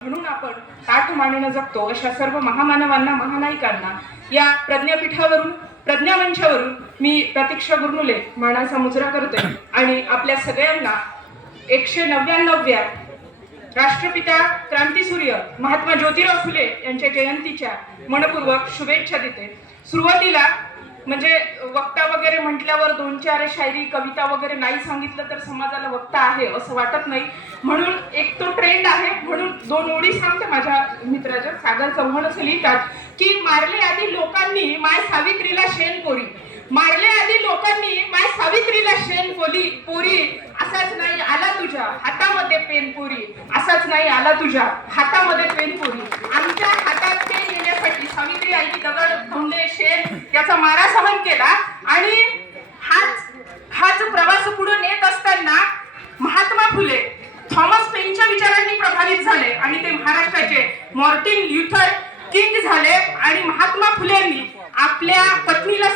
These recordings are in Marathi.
म्हणून आपण ताठ मानेनं जगतो अशा सर्व महामानवांना, महानायकांना या प्रज्ञापीठावरून, प्रज्ञामंचावरून मी प्रतीक्षा गुरनुले मानाचा मुजरा करते आणि आपल्या सगळ्यांना 199व्या राष्ट्रपिता क्रांतीसूर्य महात्मा ज्योतिराव फुले यांच्या जयंतीच्या मनपूर्वक शुभेच्छा देते। सुरुवातीला म्हणजे वक्ता वगैरे म्हटल्यावर 2-4 शायरी कविता वगैरे नाही सांगितलं तर समाजाला वक्ता आहे असं वाटत नाही, म्हणून एक तो ट्रेंड आहे म्हणून 2 ओळी सांगते। माझ्या मित्राच्या सागर चव्हाण असं लिहितात की मारले आधी लोकांनी माय सावित्रीला शेण पोरी, मारले आधी लोकांनी माय सावित्रीला शेण पोरी, असाच नाही आला तुझ्या हातामध्ये पेन पोरी, असाच नाही आला तुझ्या हातामध्ये पेन पोरी। आमच्या हातात पेन येण्यासाठी सावित्री आईची दगड, धोंडे, शेण याचा मारा सहन केला आणि हा जो प्रवास पुढे नेत असताना महात्मा फुले थॉमस पेनच्या विचारांनी प्रभावित झाले आणि ते महाराष्ट्राचे मार्टिन ल्युथर किंग झाले आणि महात्मा फुलेंनी आपल्या पत्नीला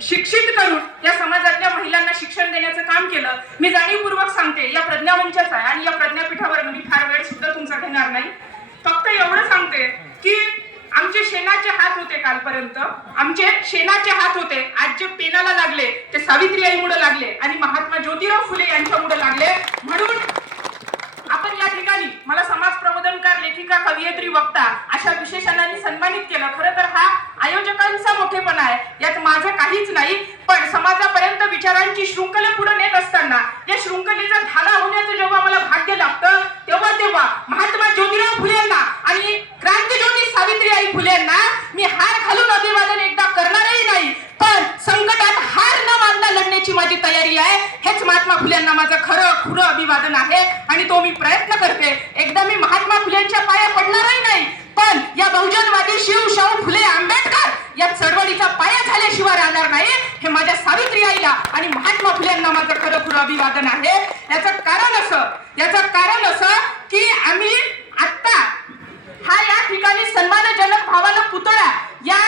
शिक्षित करून या समाजातल्या महिलांना शिक्षण देण्याचं काम केलं। मी जाणीवपूर्वक सांगते, या प्रज्ञामंचाचा आहे आणि या प्रज्ञापीठावर मी फार वेळ सुद्धा तुमचा घेणार नाही, फक्त एवढं सांगते की आमचे शेणाचे हात होते कालपर्यंत, आमचे शेणाचे हात होते, आज जे पेनाला लागले ते सावित्री आईमुळे लागले आणि महात्मा ज्योतिराव फुले यांच्यामुळे लागले। म्हणून आपण या ठिकाणी मला समाज प्रबोधनकार, लेखिका, कवयित्री, वक्ता अशा विशेषणांनी सन्मानित केलं। खरं तर हा आयोजकांचा मोठेपणा आहे, यात माझं काहीच नाही, पण समाजापर्यंत विचारांची शृंखला पुढे नेत असताना या शृंखलेचा धागा होण्याचं जेव्हा मला भाग्य लागतं तेव्हा महात्मा ज्योतिराव फुलेंना आणि क्रांतिज्योती सावित्रीबाई फुलेंना मी हार घालून अभिवादन एकदा करणारही नाही, पण संकटात हार न मानता लढण्याची माझी तयारी आहे। हेच महात्मा फुलेंना माझं खरं अभिवादन आहे आणि तो मी प्रयत्न करते। एकदा मी महात्मा फुलेंच्या पाया पडणारही नाही, पण या बहुजनवादी शाहू फुले आंबेडकर या चळवळीचा पाया झाल्याशिवाय राहणार नाही, हे माझ्या सावित्री आईला आणि महात्मा फुलेंना माझं खरं अभिवादन आहे। याचं कारण असं की आम्ही आता हा या ठिकाणी सन्मानजनक भावानं पुतळा या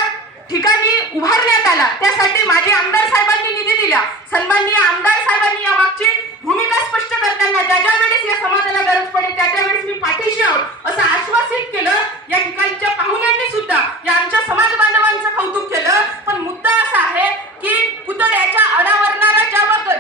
ठिकाणी उभारण्यात आला, त्यासाठी माझे आमदार साहेबांनी निधी दिला। सन्माननीय आमदार साहेबांनी या मागची भूमिका स्पष्ट करताना ज्या वेळेस या समाजाला गरज पडेल त्या वेळेस मी पाठीशी आहोत असं आश्वासित केलं। या ठिकाणच्या पाहुण्यांनी सुद्धा या आमच्या समाज बांधवांचं कौतुक केलं, पण मुद्दा असा आहे की पुतळ्याच्या अनावरणाला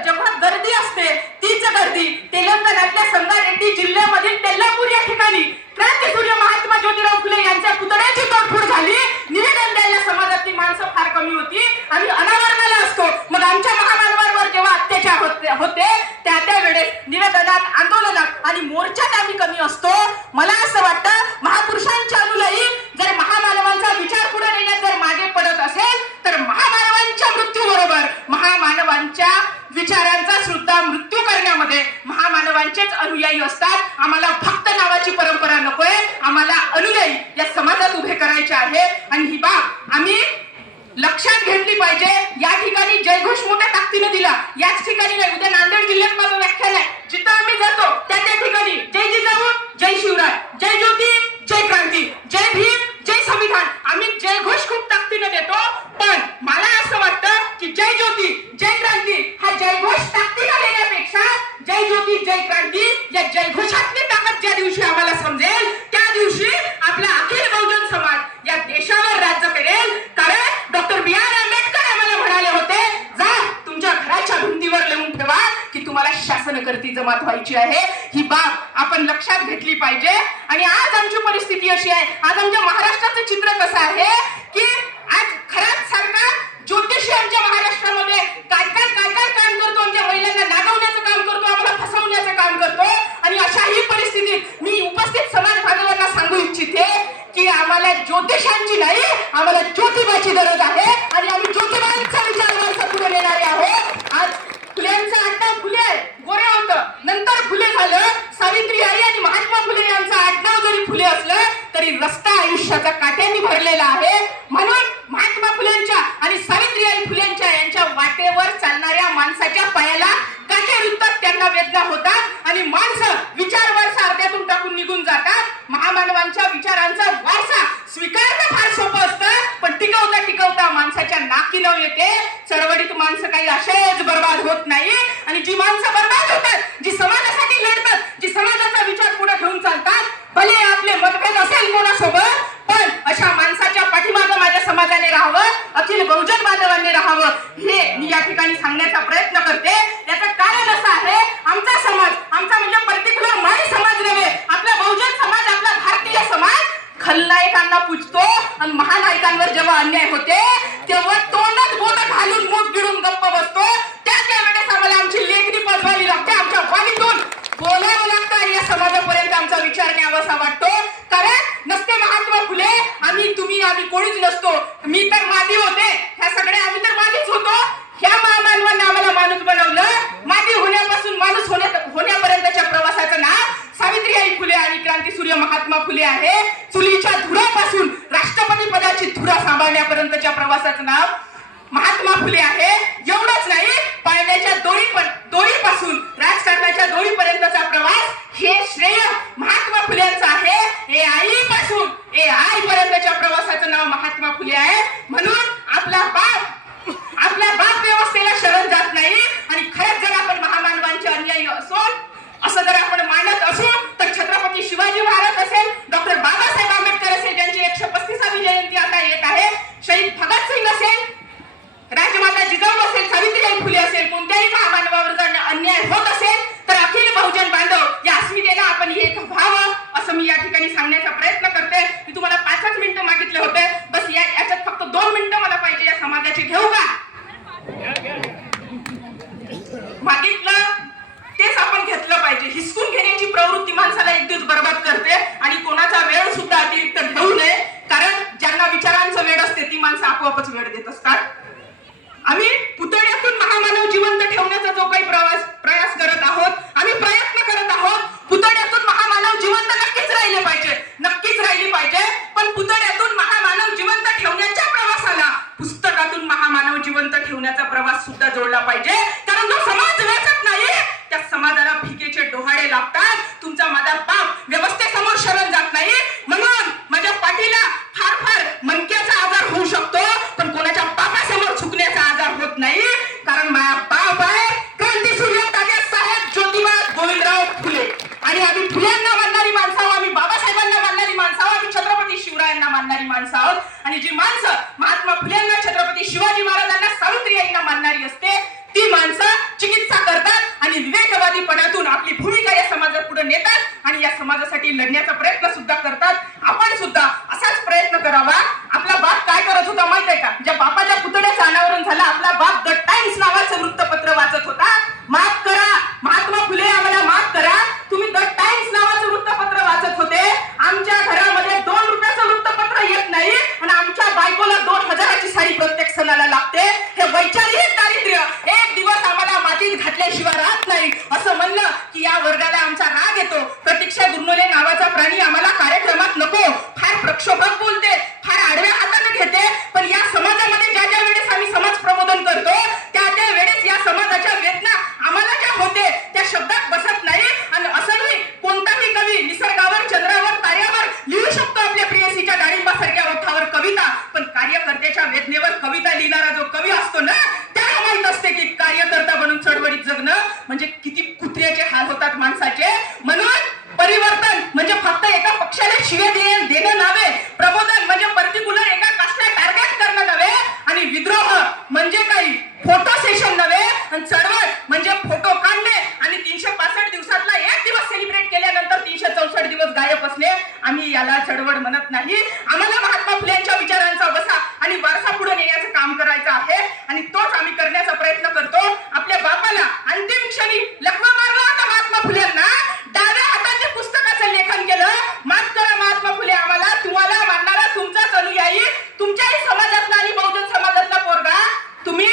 जेव्हा गर्दी असते तीच गर्दी तेलंगणातल्या संगारेड्डी जिल्ह्यामधील तेल्लापूर या ठिकाणी क्रांतीसूर्य महात्मा ज्योतिराव फुले यांच्या पुतळ्याची तोडफोड झाली। निवेदन द्यायला समाजातली माणसं फार कमी होती आणि अनावरणाला असतो, मग आमच्या महामानवांवर जेव्हा अत्याचार होते त्यावेळेस निवेदनात, आंदोलनात आणि मोर्चात आम्ही कमी असतो। मला असं वाटतं महापुरुषांच्या अनुयायी जर महामानवांचा विचार पुढे नेण्यात जर मागे पडत असेल तर महामानवांच्या मृत्यूबरोबर महामानवांच्या विचारांचा सुद्धा मृत्यू करण्यामध्ये महामानवांचेच अनुयायी असतात। आम्हाला भक्त नावाची परंपरा नकोय, आम्हाला अनुयायी या समाजात उभे करायचे आहे आणि ही बाब आम्ही लक्षात घेतली पाहिजे। या ठिकाणी जयघोष मोठ्या ताकदीने दिला, याच ठिकाणी नाही, उद्या नांदेड जिल्ह्यात माझं व्याख्यान आहे, जिथं आम्ही जातो त्या ठिकाणी जय जिजाऊ, जय शिवराय, जय ज्योती, जय क्रांती, जय भीम, जय संविधान, आम्ही जयघोष खूप ताकदीने देतो। पण मला असं वाटतं की जय ज्योती, जय क्रांती हा जयघोष ताकदीने देण्यापेक्षा जय ज्योती, जय क्रांती या जयघोषातली ताकद ज्या दिवशी आम्हाला समजेल त्या दिवशी आपला अखिल बहुजन समाज या देशावर राज्य करेल। कारण डॉक्टर B.R. आंबेडकर आम्हाला म्हणाले होते, जा तुमच्या घराच्या भिंतीवर लिहून ठेवा की तुम्हाला शासनकर्ती जमात व्हायची आहे। ही बाब आपण लक्षात घेतली पाहिजे आणि आज आमची परिस्थिती अशी आहे, आज आमच्या महाराष्ट्राचं चित्र कसं आहे की आज खराच सारखा ज्योतिषी आमच्या महाराष्ट्रामध्ये काय काम करतो, आमच्या महिलांना नागवण्याचं काम करतो, आम्हाला फसवण्याचं काम करतो आणि अशाही परिस्थितीत मी उपस्थित समाज बांधवांना सांगू इच्छिते की आम्हाला ज्योतिषांची नाही, आम्हाला ज्योतिबाची गरज आहे आणि आम्ही ज्योतिबांचा विचार माणसं पुढे नेणारे आहोत। आज फुल्यांचं आडनाव फुले गोरे होतं, नंतर फुले झालं, सावित्री आई आणि महात्मा फुले यांचं आडनाव जरी फुले असलं तरी रस्ता आयुष्याचा काट्यांनी भरलेला आहे। म्हणून महात्मा फुलेंच्या आणि सावित्रीबाई फुलेंच्या यांच्या वाटेवर चालणाऱ्या माणसाच्या पायाला काटे रुततात, त्यांना वेदना होतात आणि माणसं विचार वारसा अर्ध्यातून टाकून निघून जातात। महामानवांच्या विचारांचा वारसा स्वीकारणं फार सोपं असतं, पण टिकवता माणसाच्या नाकी नव येते। चळवळीत माणसं काही असेच बर्बाद होत नाही आणि जी माणसं बर्बाद होतात, जी समाजासाठी लढतात, जी समाजाचा विचार पुढे घेऊन चालतात, भले आपले महानायकांना पूजतो आणि महानायकांवर जेव्हा अन्याय होते तेव्हा तोंडात बोट घालून मूठ गिळून गप्प बसतो. त्या वेळेस आम्हाला आमची लेखणी पजवावी लागते, आमच्या वाणीतून बोलावं लागतं आणि या समाजापर्यंत आमचा विचार न्यावासा वाटतो. कारण नसते महात्मा फुले आम्ही कोणीच नसतो. मी तर मादी होते, ह्या सगळ्या आम्ही तर मादीच होतो. ह्या महामानवांना आम्हाला माणूस बनवलं. मादी होण्यापासून माणूस होण्यापर्यंतच्या प्रवासाचं नाव सावित्रीबाई फुले आणि क्रांतीसूर्य महात्मा फुले आहे. चुलीच्या धुरापासून राष्ट्रपती पदाची धुरा सांभाळण्यापर्यंतच्या प्रवासाचं नाव महात्मा फुले आहे. एवढंच नाही, पाळण्याच्या दोरीपासून राजकारणाच्या दोरीपर्यंतचा प्रवास हे श्रेय महात्मा फुलेंचं आहे. आईपर्यंतच्या प्रवासाचं नाव महात्मा फुले आहे. म्हणून आपला बाप व्यवस्थेला शरण जात नाही. आणि खरंच जर आपण महामानवांचे अन्यायी असं जर आपण मानत असू तर छत्रपती शिवाजी महाराज असेल, डॉक्टर बाबासाहेब आंबेडकर असेल ज्यांची 135वी जयंती आता येत आहे, शहीद भगतसिंग असेल, राजमाता जिजाऊ असेल, सावित्रीबाई फुले असेल, कोणत्याही महामानवावर जर अन्याय होत असेल तर अखिल बहुजन बांधव या अस्मितेला आपण एक व्हावं असं मी या ठिकाणी सांगण्याचा प्रयत्न करते. मी तुम्हाला 5 मिनिटं मागितले होते, बस याच्यात फक्त 2 मिनिटं मला पाहिजे या समाजाचे. घेऊ का? मागितलं तेच आपण घेतलं पाहिजे. हिसकून घेण्याची प्रवृत्ती माणसाला एक दिवस बर्बाद करते आणि कोणाचा वेळ सुद्धा अतिरिक्त घेऊ नये. कारण ज्यांना विचारांचं वेळ असते ती माणसं आपोआपच वेळ देत असतात. आम्ही पुतळ्यातून महामानव जिवंत ठेवण्याचा जो काही प्रयास करत आहोत, आम्ही प्रयत्न करत आहोत. पुतळ्यातून महामानव जिवंत नक्कीच राहिले पाहिजे. पण पुतळ्यातून महामानव जिवंत ठेवण्याच्या प्रवासाला पुस्तकातून महामानव जिवंत ठेवण्याचा प्रवास सुद्धा जोडला पाहिजे. कारण जो समाज वाचत नाही त्या समाजाला भिकेचे डोहाळे लागतात. तुमचा माझा बाप व्यवस्थेसमोर शरण जात नाही. म्हणून माझ्या पाठीला फार मणक्याचा आजार होऊ शकतो, पण कोणाच्या बापासमोर झुकण्याचा आजार होत नाही. कारण माझा बाप आहे क्रांतीसूर्य तात्यासाहेब ज्योतिबा गोविंदराव फुले. आणि आम्ही फुल्यांना मानणारी माणसं आहोत, आम्ही बाबासाहेबांना मानणारी माणसं आहोत, आम्ही छत्रपती शिवरायांना मानणारी माणसं आहोत. आणि जी माणसं महात्मा फुल्यांना, छत्रपती शिवाजी महाराजांना, सावित्रीबाईंना मानणारी असते ती माणसं चिकित्सा करतात आणि विवेकवादीपणातून आपली भूमिका या समाजापुढे नेतात आणि या समाजासाठी लढण्याचा प्रयत्न सुद्धा करतात. आपण सुद्धा असाच प्रयत्न करावा. आपला बाप काय करत होता माहित आहे का? ज्या बापाच्या पुतळ्याचं अनावरण झालं, आपला बाप द टाइम्स नावाचं वृत्तपत्र वाचत होता. माफ करा महात्मा फुले, आम्हाला माफ करा. तुम्ही द टाइम्स नावाचं वृत्तपत्र वाचत होते. आमच्या घरामध्ये 2 रुपयाचं वृत्तपत्र येत नाही आणि आमच्या बायकोला 2000ची साडी प्रत्येक सणाला लागते. हे वैचारिक दारिद्र्य एक दिवस आम्हाला मातीत घातल्याशिवाय राहत नाही. असं म्हणलं की या वर्गाला आमचा राग येतो. प्रतीक्षा गुरनुले नावाचा प्राणी आम्हाला कार्यक्रमात नको. फार प्रक्षोभक बोलते, फार आडव्या हाताने घेते. पण या समाजामध्ये ज्या वेळेस आम्ही समाज प्रबोधन करतो त्या वेळेस या समाजाच्या वेदना आम्हाला ज्या होते त्या शब्दात बसत नाही. आणि असंही कोणताही कवी निसर्गावर, चंद्रावर, ताऱ्यावर लिहू शकतो आपल्या प्रियसीच्या डाळिंबासारख्या ओठावर कविता. पण कार्यकर्त्याच्या वेदनेवर कविता लिहिणारा जो कवी असतो ना, त्याला माहित असते की कार्यकर्ता बनून चळवळीत जगणं म्हणजे किती कुत्र्याचे हाल होतात माणसाचे. म्हणून परिवर्तन म्हणजे फक्त एका पक्षाला शिव्या देणं नव्हे, प्रबोधन म्हणजे पर्टिक्युलर एका कास्टला टार्गेट करणं नव्हे, आणि विद्रोह म्हणजे काही फोटो सेशन नव्हे, आणि चळवळ म्हणजे फोटो काढणे आणि 365 दिवसातला एक दिवस सेलिब्रेट केल्यानंतर 364 दिवस गायब असणे. आम्ही याला चळवळ म्हणत नाही. आम्हाला महात्मा फुलेंच्या विचारांचा वसा आणि वारसा पुढे नेण्याचं काम करायचं आहे आणि तोच आम्ही करण्याचा प्रयत्न करतो. आपल्या बापाला अंतिम क्षणी लकवा मारला होता महात्मा फुलेंना. डाव्या हाताने पुस्तकाचं लेखन केलं. माफ करा महात्मा फुले, आम्हाला तुम्हाला मानणारा तुमचाच अनुयायी, तुमच्याही समाजातला आणि बहुजन समाजातला पोरगा, तुम्ही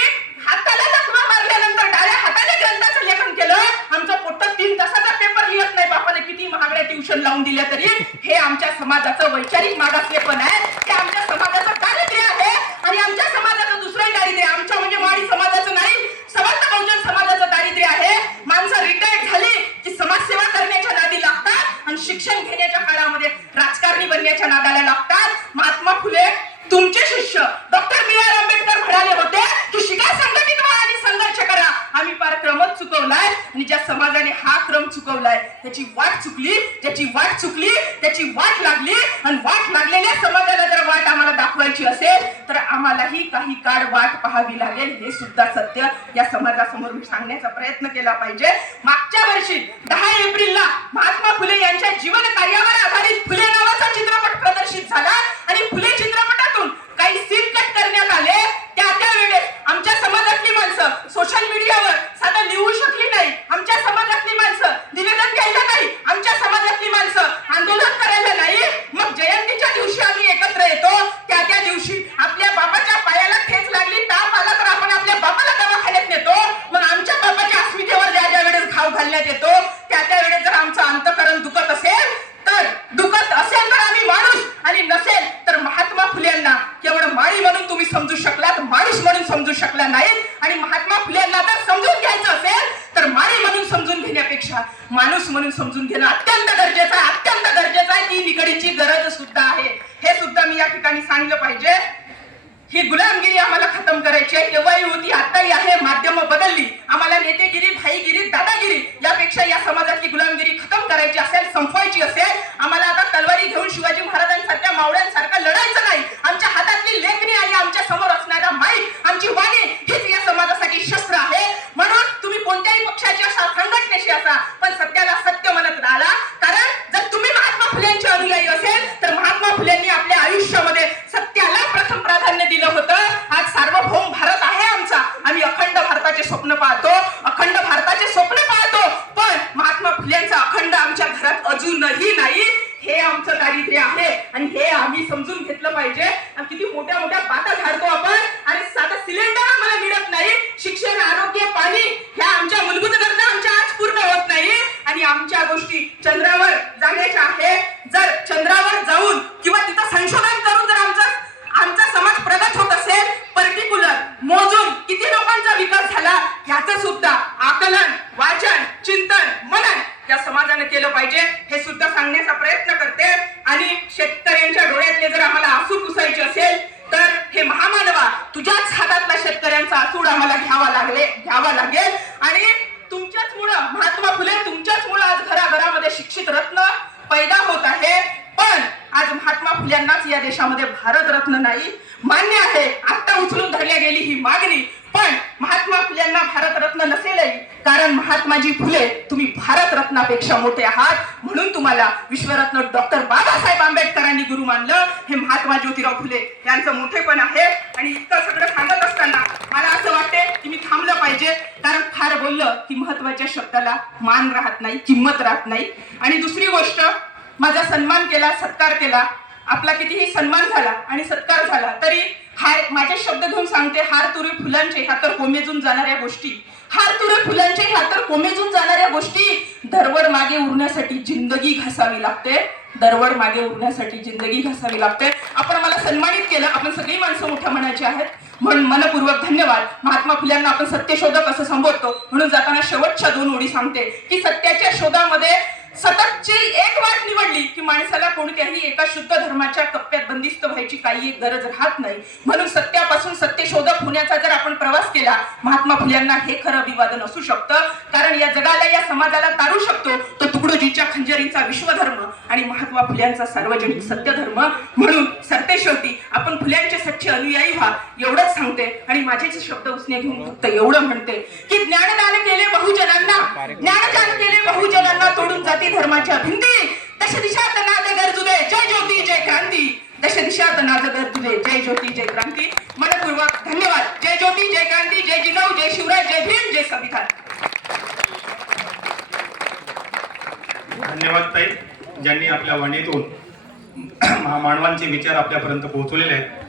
हाताला लकवा मारल्यानंतर डाव्या हाताने ग्रंथाचं लेखन केलं. आमचं पोट्ट 3 तासाचा पेपर लिहत नाही. बापाने किती महागड्या ट्युशन लावून दिल्या तरी हे आमच्या समाजाचं वैचारिक मागासलेपण आहे. ते आमच्या समाजाचं दारिद्र्य आहे आणि आमच्या समाजाचं दुसरं दारिद्र्य, आमच्या म्हणजे माडी समाजाचं नाही, समस्त बहुजन समाजाचं दारिद्र्य आहे. माणसं रिटायर्ड झाली की समाजसेवा करण्याच्या नादी लागतात आणि शिक्षण घेण्याच्या काळामध्ये राजकारणी बनण्याच्या नादाला लागतात. महात्मा फुले तुमचे शिष्य डॉक्टर बी.आर. आंबेडकर म्हणाले होते की शिका, संघटित व्हा आणि संघर्ष करा. आम्ही फार क्रमच चुकवलाय आणि ज्या समाजाने हा क्रम चुकवलाय त्याची वाट चुकली, ज्याची वाट चुकली त्याची वाट लागली. आणि वाट लागलेल्या समाजाला जर वाट आम्हाला दाखवायची असेल तर आम्हालाही काही काळ वाट पाहावी लागेल. हे सुद्धा सत्य या समाजासमोर सांगण्याचा प्रयत्न केला पाहिजे. मागच्या वर्षी 10 एप्रिलला महात्मा फुले यांच्या जीवन कार्यावर आधारित फुले नावाचा चित्रपट प्रदर्शित झाला. समजू शकलात, माणूस म्हणून समजू शकला नाही. आणि महात्मा फुलेंना जर समजून घ्यायचं असेल तर माणूस म्हणून समजून घेण्यापेक्षा माणूस म्हणून समजून घेणं अत्यंत गरजेचं आहे, अत्यंत गरजेचं आहे. ती निकडीची गरज सुद्धा आहे, हे सुद्धा मी या ठिकाणी सांगितलं पाहिजे. ही गुलामगिरी आम्हाला खतम करायची आहे. तेव्हाही होती, आताही आहे. माध्यमं बदलली. आम्हाला नेतेगिरी, भाईगिरी, दादागिरी यापेक्षा या समाजातली गुलामगिरी खतम करायची असेल, संपवायची असेल, आम्हाला आता तलवारी घेऊन शिवाजी महाराजांसारख्या मावळ्यांसारखं लढायचं नाही. आमच्या हातातली लेखणी आणि आमच्या समोर असणारा माईक, आमची वाणी हीच या समाजासाठी शस्त्र आहे. म्हणून तुम्ही कोणत्याही पक्षाची असा, संघटनेशी असा, पण सत्याला सत्य म्हणत राहा. कारण जर तुम्ही महात्मा फुलेंचे अनुयायी असेल तर महात्मा फुलेंनी आपल्या आयुष्यामध्ये सत्याला प्रथम प्राधान्य दिलं होतं. आज सार्वभौम भारत आहे आमचा. आम्ही अखंड भारताचे स्वप्न पाहतो, अखंड भारताचे स्वप्न पाहतो. पण महात्मा फुलेंचा अखंड आमच्या घरात अजूनही नाही. हे आमचं दारिद्र्य आहे आणि हे आम्ही समजून घेतलं पाहिजे. किती मोठ्या मोठ्या बाता झाडतो आपण आणि साधा सिलेंडर आम्हाला मिळत नाही. शिक्षण, आरोग्य, पाणी ह्या आमच्या मूलभूत गरजा आमच्या आज पूर्ण होत नाही. आणि आमच्या गोष्टी चंद्रावर जाण्याच्या आहे. जर चंद्रावर जाऊन किंवा तिथं संशोधन करून जर आमचा समाज प्रगत होत असेल, पर्टिक्युलर मोजून किती लोकांचा विकास झाला ह्याचं सुद्धा आकलन, वाचन, चिंतन, मनन या समाजाने केलं पाहिजे. हे सुद्धा सांगण्याचा प्रयत्न करते. आणि शेतकऱ्यांच्या डोळ्यातले जर आम्हाला आसू पुसायचे असेल तर हे महामानवा, तुझ्याच हातातला शेतकऱ्यांचा आसूड आम्हाला घ्यावा लागेल. आणि तुमच्याच मुळे महात्मा फुले, तुमच्याच मुळे आज घराघरामध्ये शिक्षित रत्न पैदा होत आहे. पण आज महात्मा फुल्यांनाच या देशामध्ये भारतरत्न नाही. मान्य आहे, आता उचलून धरल्या गेली ही मागणी, पण महात्मा फुल्यांना भारतरत्न नसेलही. कारण महात्माजी फुले तुम्ही भारतरत्नापेक्षा मोठे आहात. म्हणून तुम्हाला विश्वरत्न डॉक्टर बाबासाहेब आंबेडकरांनी गुरु मानलं. हे महात्मा ज्योतिराव फुले यांचं मोठेपण आहे. आणि इतकं सगळं सांगत असताना मला असं वाटते की मी थांबलं पाहिजे. कारण फार बोललं की महत्वाच्या शब्दाला मान राहत नाही, किंमत राहत नाही. आणि दुसरी गोष्ट, माझा सन्मान केला, सत्कार केला, आपला कितीही सन्मान झाला आणि सत्कार झाला तरी माझे शब्द घेऊन सांगते, हार तुरे फुलांचे ह्या तर कोमेजून जाणाऱ्या गोष्टी, हार तुरे फुलांचे ह्या तर कोमेजून जाणाऱ्या गोष्टी. दरवड मागे उरण्यासाठी जिंदगी घासावी लागते, दरवड मागे उरण्यासाठी जिंदगी घासावी लागते. आपण मला सन्मानित केलं. आपण सगळी माणसं मोठ्या मनाची आहेत म्हणून मनपूर्वक धन्यवाद. महात्मा फुल्यांना आपण सत्यशोधक असं संबोधतो. म्हणून जाताना शेवटच्या 2 ओळी सांगते की सत्याच्या शोधामध्ये सततची एक वाट निवडली की माणसाला कोणत्याही एका शुद्ध धर्माच्या कप्प्यात बंदिस्त व्हायची काही एक गरज राहत नाही. म्हणून सत्यापासून सत्यशोधक होण्याचा जर आपण प्रवास केला, महात्मा फुल्यांना हे खरं अभिवादन असू शकतं. कारण या जगाला, या समाजाला तारू शकतो तो तुकडोजीच्या खंजरीचा विश्वधर्म आणि महात्मा फुल्यांचा सार्वजनिक सत्यधर्म. म्हणून सरतेशेवटी आपण फुल्यांचे सच्चे अनुयायी व्हा एवढंच सांगते. आणि माझेच शब्द उसने घेऊन फक्त एवढं म्हणते की ज्ञानदान केले बहुजनांना, ज्ञानदान केले बहुजनांना, तोडून जाती धर्माच्या भिंती. दश दिशात नाद गरजुदे, जय ज्योती जय क्रांती. दश दिशात नाद गरजुदे, जय ज्योती जय क्रांती. मनपूर्वक धन्यवाद. जय ज्योती जय क्रांती, जय जिजाऊ, जय शिवराय, जय भीम, जय संविधान. धन्यवाद ताई, ज्यांनी आपल्या वाणीतून मानवांचे विचार आपल्यापर्यंत पोहोचवलेले आहेत.